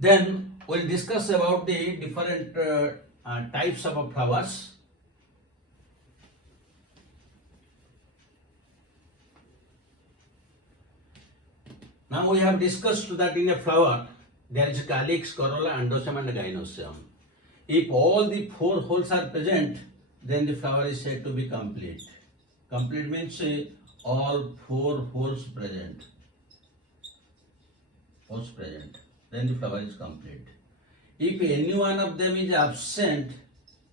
Then we'll discuss about the different types of flowers. Now we have discussed that in a flower there is a calyx, corolla, androecium and gynoecium. If all the four holes are present, then the flower is said to be complete. Complete means all four holes present. Holes present. Then the flower is complete. If any one of them is absent,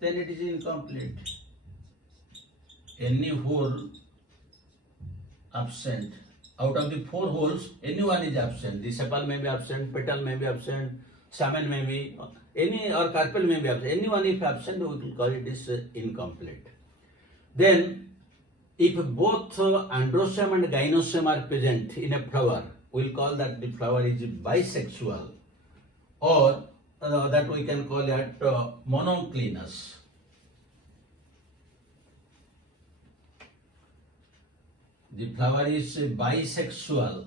then it is incomplete. Any hole absent. Out of the four holes, any one is absent. The sepal may be absent, petal may be absent, stamen may be, any or carpel may be absent. Any one if absent, we will call it is incomplete. Then, if both androecium and gynoecium are present in a flower, we will call that the flower is bisexual, or that we can call it monoecious. The flower is bisexual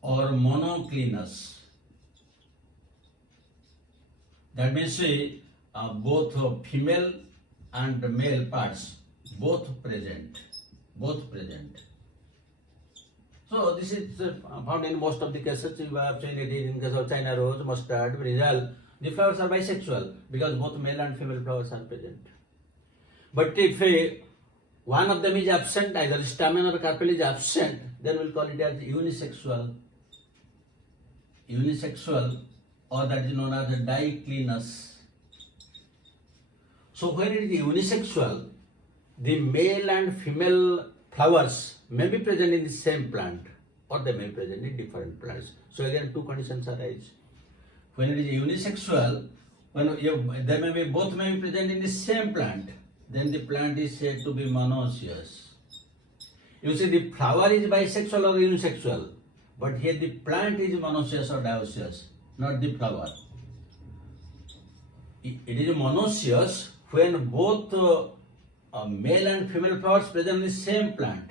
or monoecious. That means both female and male parts both present. So this is found in most of the cases. You have seen it in case of China rose, mustard, brinjal. The flowers are bisexual because both male and female flowers are present. But if one of them is absent, either stamen or carpel is absent, then we'll call it as unisexual. Unisexual, or that is known as dioecious. So when it is unisexual, the male and female flowers may be present in the same plant, or they may be present in different plants. So again, two conditions arise. When it is unisexual, they may be both may be present in the same plant, then the plant is said to be monoecious. You see, the flower is bisexual or unisexual, but here the plant is monoecious or dioecious, not the flower. It is monoecious when both male and female flowers present in the same plant.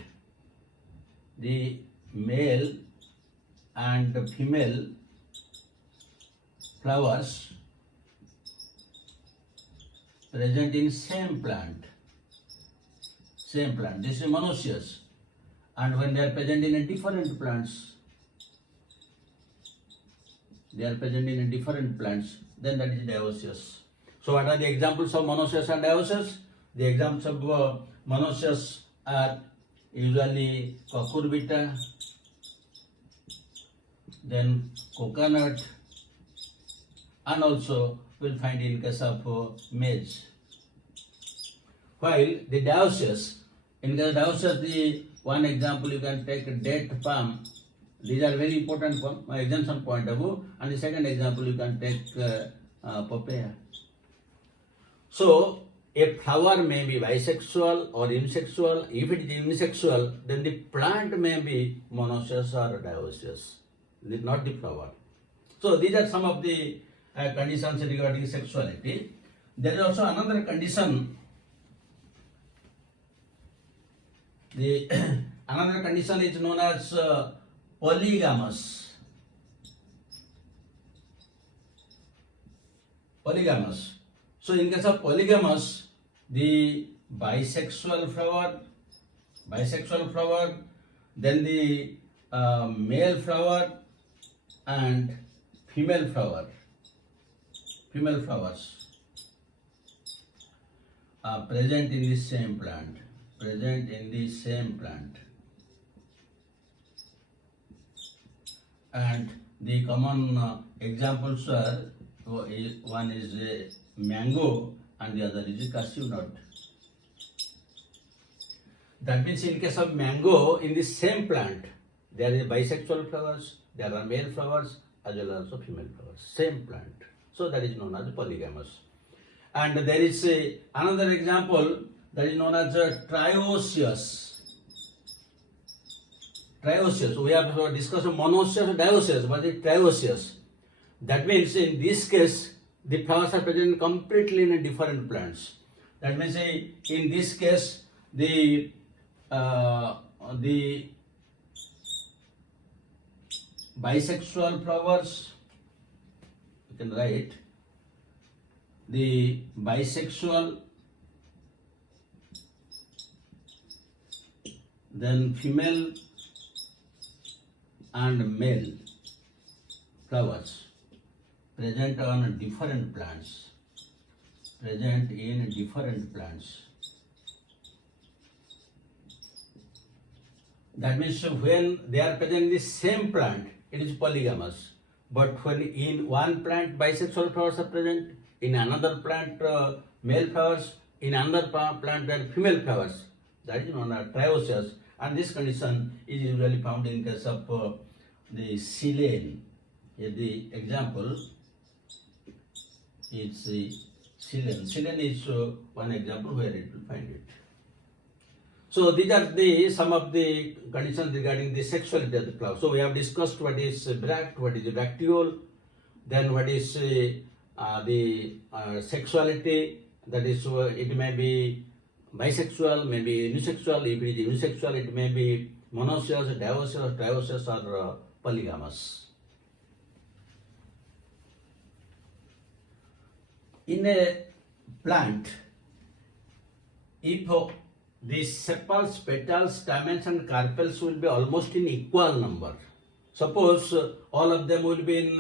The male and female flowers present in same plant. This is monoecious. And when they are present in a different plants, then that is dioecious. So what are the examples of monoecious and dioecious? The examples of monoecious are usually cucurbita, then coconut, and also we'll find in case of maize. While the dioecious, in case of dioecious, the one example you can take date palm. These are very important from exemption point of view. And the second example you can take papaya. So a flower may be bisexual or unisexual. If it is unisexual, then the plant may be monoecious or dioecious, not the flower. So these are some of the conditions regarding sexuality. There is also another condition. Another condition is known as polygamous. So in case of polygamous, the bisexual flower, then the male flower and female flowers are present in the same plant. And the common examples are, one is mango and the other is cashew nut. That means in case of mango, in the same plant, there is bisexual flowers, there are male flowers as well as female flowers, same plant. So that is known as polygamous. And there is another example that is known as trioecious. We have discussed monoecious and dioecious, but it is trioecious. That means in this case, the flowers are present completely in different plants. That means in this case, the bisexual flowers you can write the bisexual, then female and male flowers present on different plants, present in different plants. That means when they are present in the same plant, it is polygamous. But when in one plant bisexual flowers are present, in another plant male flowers, in another plant there are female flowers, that is known as dioecious. And this condition is usually found in case of the silane. Here the example is the silane. Silane is one example where it will find it. So these are some of the conditions regarding the sexuality of the flower. So we have discussed what is bract, what is a bracteole, then what is the sexuality, that is it may be bisexual, may be unisexual. If it is unisexual, it may be monoecious, dioecious, trioecious, or polygamous. In a plant, if the sepals, petals, stamens and carpels will be almost in equal number. Suppose all of them will be in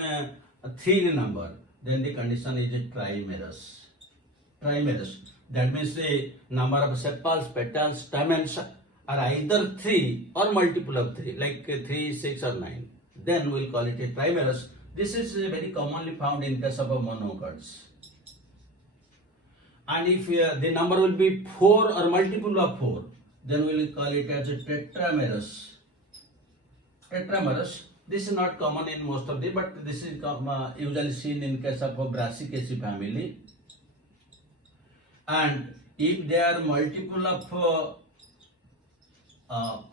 3 in number, then the condition is trimerous. Trimerous. That means the number of sepals, petals, stamens are either 3 or multiple of 3, like 3, 6 or 9. Then we'll call it a trimerous. This is very commonly found in case of monocots. And if the number will be 4 or multiple of 4, then we will call it as a tetramerous. Tetramerous. This is not common in most of the, but this is usually seen in case of Brassicaceae family. And if they are multiple of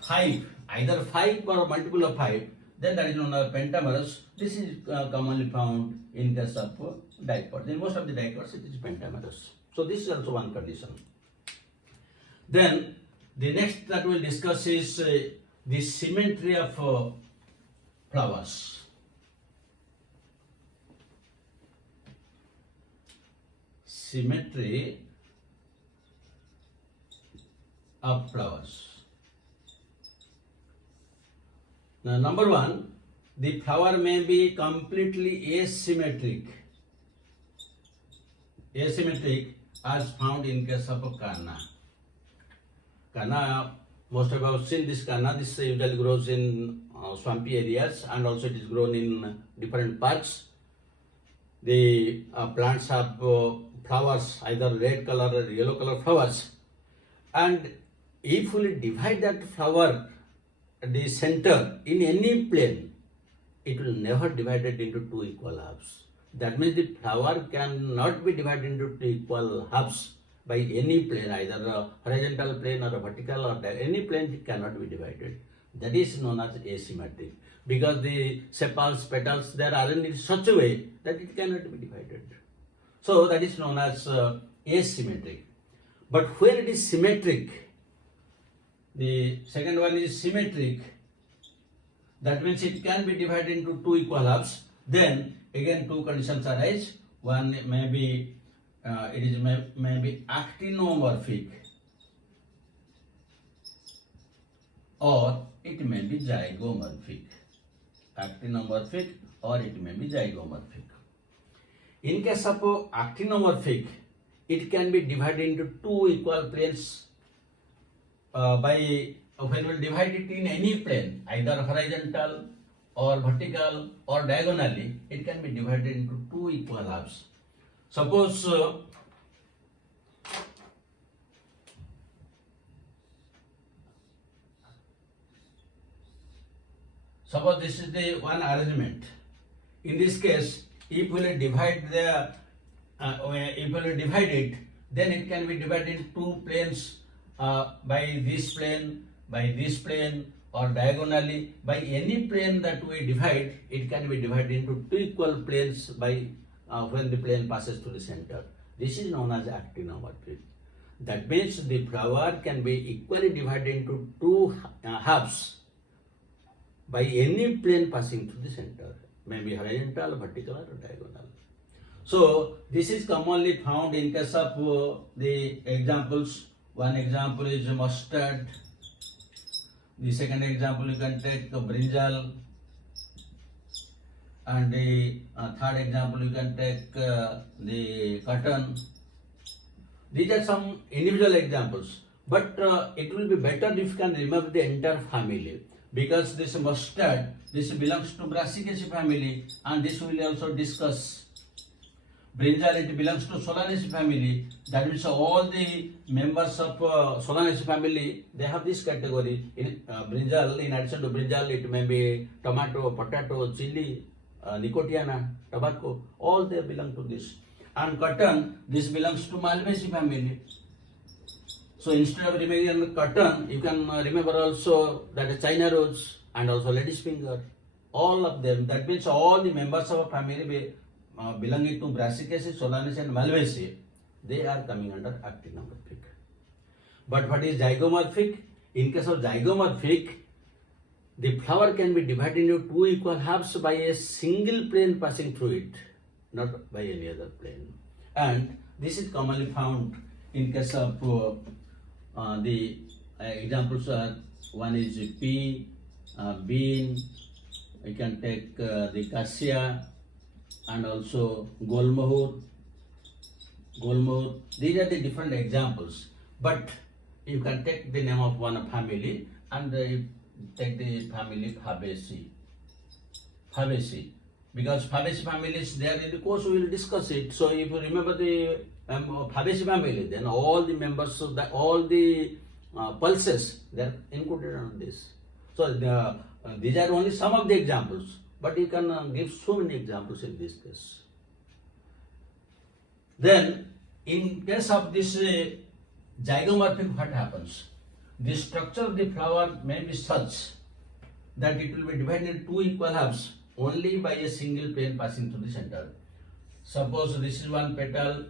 5, either 5 or multiple of 5, then that is known as pentamerous. This is commonly found in case of dicots. In most of the dicots, it is pentamerous. So this is also one condition. Then the next that we will discuss is the symmetry of flowers. Symmetry of flowers. Now, number one, the flower may be completely asymmetric. Asymmetric as found in case of canna. Canna, most of us have seen this canna. This usually grows in swampy areas, and also it is grown in different parks. The plants have flowers, either red color or yellow color flowers. And if we divide that flower at the center in any plane, it will never divide it into 2 equal halves. That means the flower cannot be divided into 2 equal halves by any plane, either a horizontal plane or a vertical, or any plane it cannot be divided. That is known as asymmetric, because the sepals, petals, they are arranged in such a way that it cannot be divided. So that is known as asymmetric. But when it is symmetric, the second one is symmetric, that means it can be divided into 2 equal halves. Then again 2 conditions arise. One may be may be actinomorphic, or it may be zygomorphic. Actinomorphic, or it may be zygomorphic. In case of actinomorphic, it can be divided into 2 equal planes by when we divide it in any plane, either horizontal or vertical or diagonally, it can be divided into 2 equal halves. Suppose this is the one arrangement. In this case, if we divide it, then it can be divided into 2 planes by this plane, or diagonally. By any plane that we divide, it can be divided into 2 equal planes by when the plane passes through the center. This is known as actinomorphic. That means the flower can be equally divided into 2 halves by any plane passing through the center, maybe horizontal, vertical, or diagonal. So this is commonly found in case of the examples. One example is mustard. The second example you can take brinjal, and the third example you can take the cotton. These are some individual examples, but it will be better if you can remember the entire family, because this mustard, this belongs to Brassicaceae family, and this we will also discuss. Brinjal, it belongs to Solanaceae family. That means all the members of Solanaceae family, they have this category. In brinjal, in addition to brinjal, it may be tomato, potato, chili, nicotiana, tobacco, all they belong to this. And cotton, this belongs to Malvaceae family. So instead of remembering cotton, you can remember also that China rose and also lady's finger. All of them, that means all the members of a family belonging to Brassicaceae, Solanaceae and Malvaceae, they are coming under actinomorphic. But what is zygomorphic? In case of zygomorphic, the flower can be divided into two equal halves by a single plane passing through it, not by any other plane. And this is commonly found in case of the examples are, one is pea, bean, you can take the cassia, and also golmohur. These are the different examples, but you can take the name of one family and take the family Fabaceae. Because Fabaceae family is there in the course, we will discuss it. So if you remember the Fabaceae family, then all the members, all the pulses, they are included on this. So these are only some of the examples, but you can give so many examples in this case. Then, in case of this zygomorphic, what happens? The structure of the flower may be such that it will be divided into two equal halves only by a single plane passing through the center. Suppose this is one petal,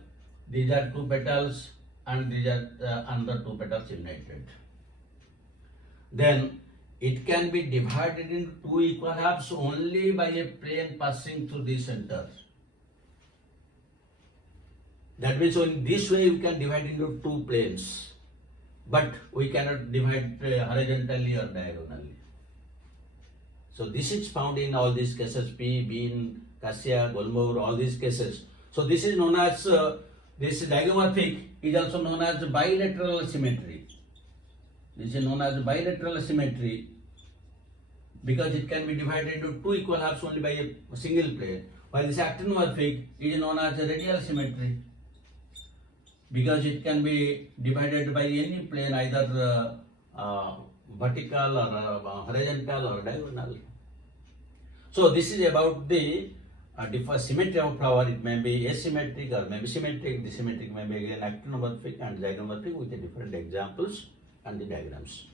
these are two petals, and these are another two petals united. Then it can be divided into two equal halves only by a plane passing through the center. That means in this way we can divide into two planes, but we cannot divide horizontally or diagonally. So this is found in all these cases, pea, bean, cassia, golmohur, all these cases. So this is known as, this zygomorphic is also known as bilateral symmetry. This is known as bilateral symmetry because it can be divided into two equal halves only by a single plane, while this actinomorphic is known as radial symmetry because it can be divided by any plane, either vertical or horizontal or diagonal. So this is about the symmetry of flower. It may be asymmetric or may be symmetric. The symmetric may be again actinomorphic and zygomorphic with the different examples and the diagrams.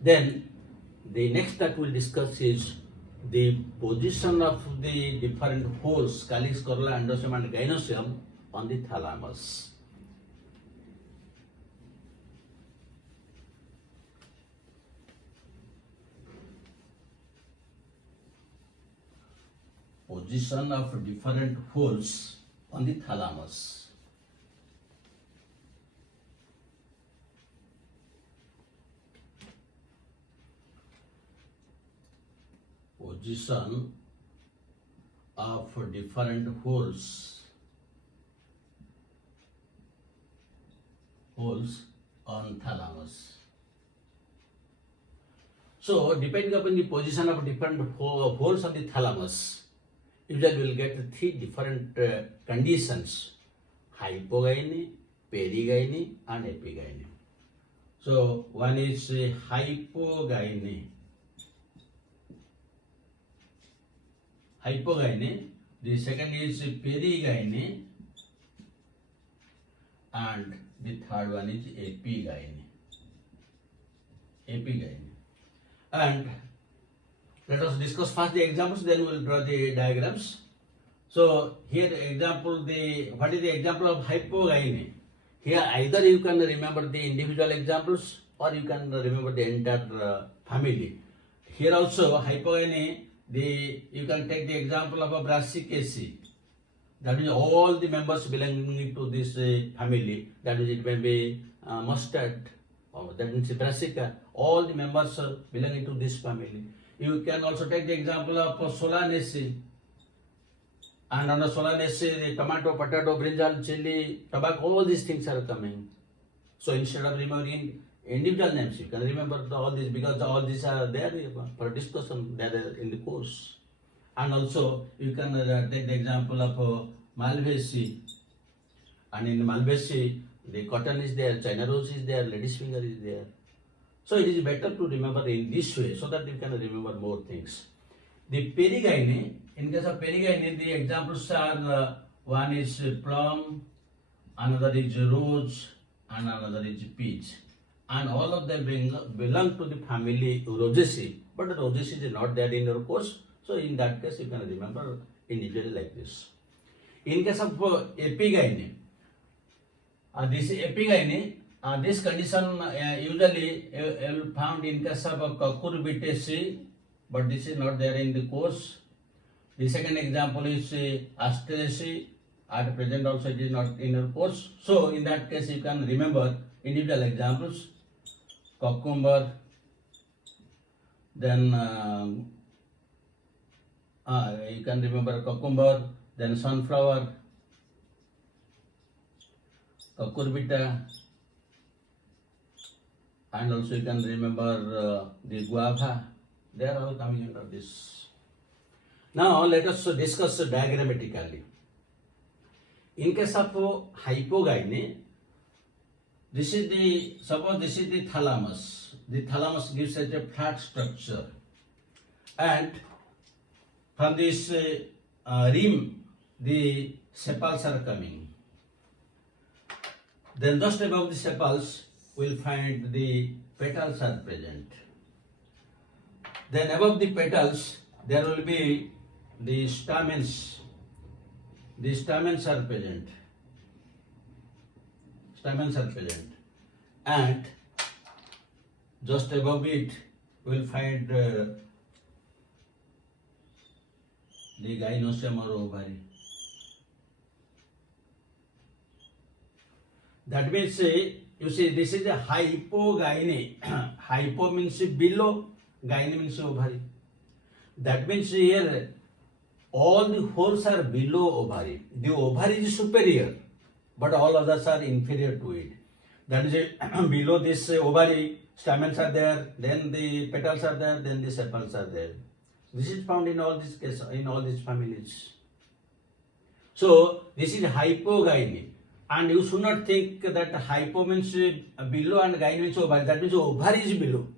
Then the next that we'll discuss is the position of the different holes, calyx, corolla, endoecium and gynoecium on the thalamus. Position of different holes on the thalamus. Position of different holes on thalamus. So depending upon the position of different holes on the thalamus, usually we will get three different conditions: hypogyne, perigyne and epigyne. So one is hypogyne. The second is perigyne, and the third one is epigyne. And let us discuss first the examples, then we will draw the diagrams. So here example, what is the example of hypogyne? Here either you can remember the individual examples or you can remember the entire family. Here also hypogyne, you can take the example of a Brassicaceae. That means all the members belonging to this family, that means it may be mustard, or that means brassica, all the members belonging to this family. You can also take the example of Solanaceae. And under Solanaceae, the tomato, potato, brinjal, chili, tobacco, all these things are coming. So instead of remembering individual names, you can remember all these, because all these are there for discussion, they are in the course. And also you can take the example of Malvaceae. And in Malvaceae, the cotton is there, China rose is there, lady's finger is there. So it is better to remember in this way so that you can remember more things. The perigyne, in case of perigyne, the examples are one is plum, another is rose, and another is peach. And all of them belong to the family Rosaceae, but Rosaceae is not there in your course. So in that case, you can remember individually like this. In case of epigyne, this epigyne, this condition usually you will found in case of Cucurbitaceae, but this is not there in the course. The second example is Asteraceae. At present also it is not in your course. So in that case you can remember individual examples. Cucumber, then you can remember cucumber, then sunflower, cucurbita, and also you can remember the guava. They are all coming under this. Now let us discuss diagrammatically. In case of hypogyne, this is the, suppose this is the thalamus. The thalamus gives such a flat structure, and from this rim the sepals are coming. Then just above the sepals we'll find the petals are present. Then above the petals there will be the stamens. The stamens are present. Stamens are present. And just above it we will find the gynoecium or ovary. That means, you see, this is a hypogyne. Hypo means below, gyne means ovary. That means here all the holes are below ovary. The ovary is superior, but all others are inferior to it. That is, below this ovary, stamens are there, then the petals are there, then the sepals are there. This is found in all these cases, in all these families. So this is hypogyne, and you should not think that hypo means below and gyne means ovary. That means ovary is below.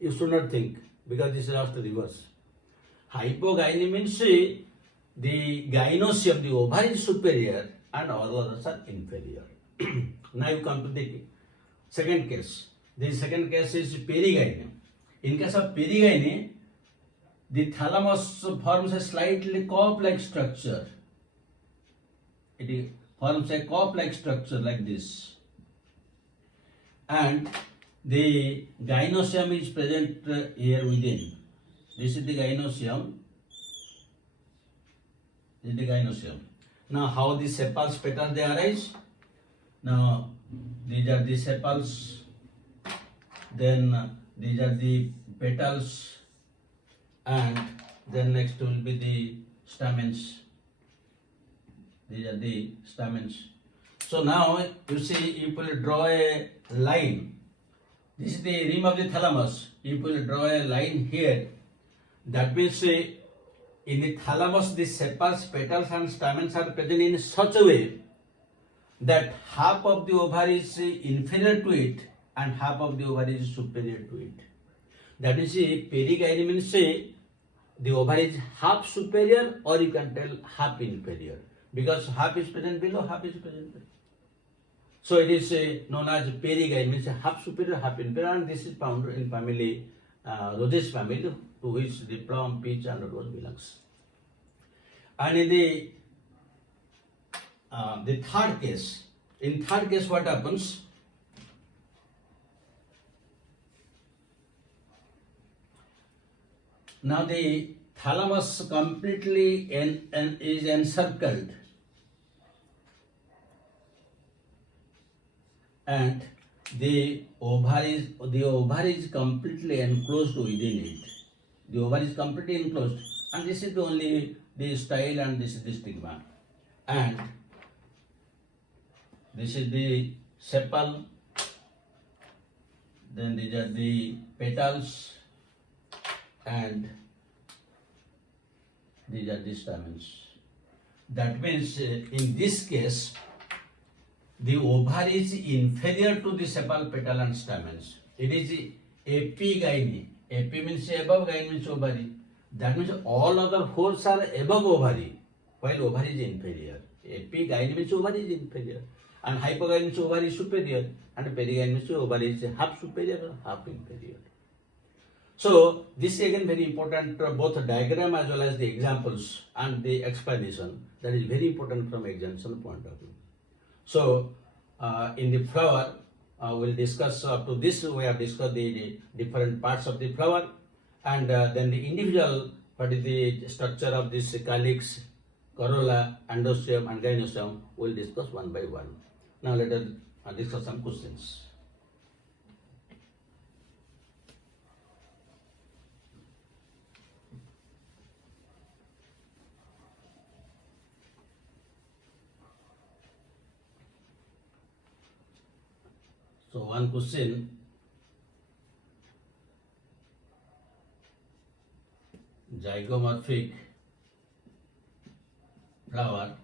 You should not think, because this is just the reverse. Hypogyne means the gynoecium, the ovary is superior and all others are inferior. Now you come to the second case. The second case is perigyne. In case of perigyne, the thalamus forms a slightly cup-like structure. It forms a cup-like structure like this. And the gynoecium is present here within. This is the gynoecium. This is the gynoecium. Now how the sepals, petals they arise? Now these are the sepals, then these are the petals, and then next will be the stamens. These are the stamens. So now you see, if you will draw a line, this is the rim of the thalamus. If you will draw a line here, that means in the thalamus the sepals, petals and stamens are present in such a way that half of the ovary is inferior to it and half of the ovary is superior to it. That is, perigyne means the ovary is half superior, or you can tell half inferior, because half is present below, half is present below. So it is known as perigyne, means half superior, half inferior, and this is found in family Rosaceae family, to which the plum, peach and rose belongs. And in the third case, in third case what happens? Now the thalamus completely is encircled and the ovary is completely enclosed within it. The ovary is completely enclosed, and this is only the style, and this is the stigma, and this is the sepal. Then these are the petals, and these are the stamens. That means in this case, the ovary is inferior to the sepal, petal and stamens. It is epigyne. Epi means above, gyne means ovary. That means all other holes are above ovary, while ovary is inferior. Epigyne means ovary is inferior, and hypogyne means ovary is superior, and perigyne means ovary is half superior or half inferior. So this is again very important, both diagram as well as the examples and the explanation. That is very important from examination point of view. So in the flower, we'll discuss up to this. We have discussed the different parts of the flower, and then the individual, what is the structure of this calyx, corolla, endosteum and gynosteum. We'll discuss one by one. Now let us discuss some questions. So one question, zygomorphic flower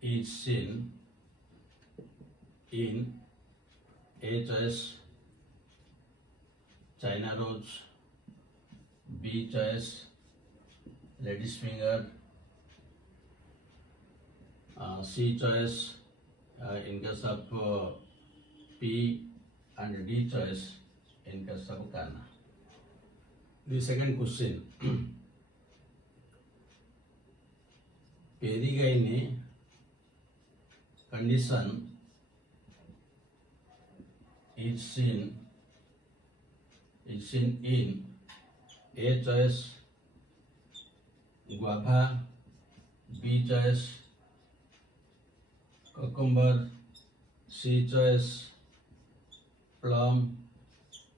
is seen in A choice China rose, B choice lady's finger, C choice in case of P, and D choice in case of Kana. The second question, perigyne condition is seen in A choice guava, B choice cucumber, C choice plum,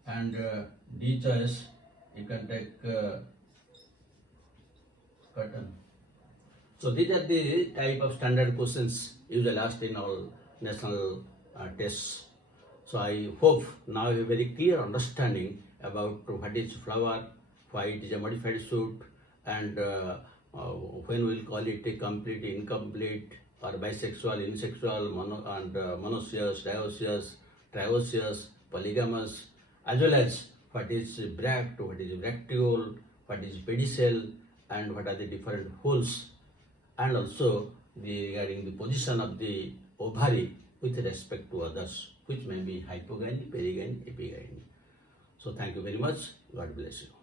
and D choice you can take cotton. So these are the type of standard questions usually asked in all national tests. So I hope now you have a very clear understanding about what is flower, why it is a modified shoot, and when we will call it a complete, incomplete, or bisexual, insexual, monoecious, dioecious, trioecious, polygamous, as well as what is bract, what is bracteole, what is pedicel, and what are the different holes, and also regarding the position of the ovary with respect to others, which may be hypogyne, perigyne, epigyne. So thank you very much. God bless you.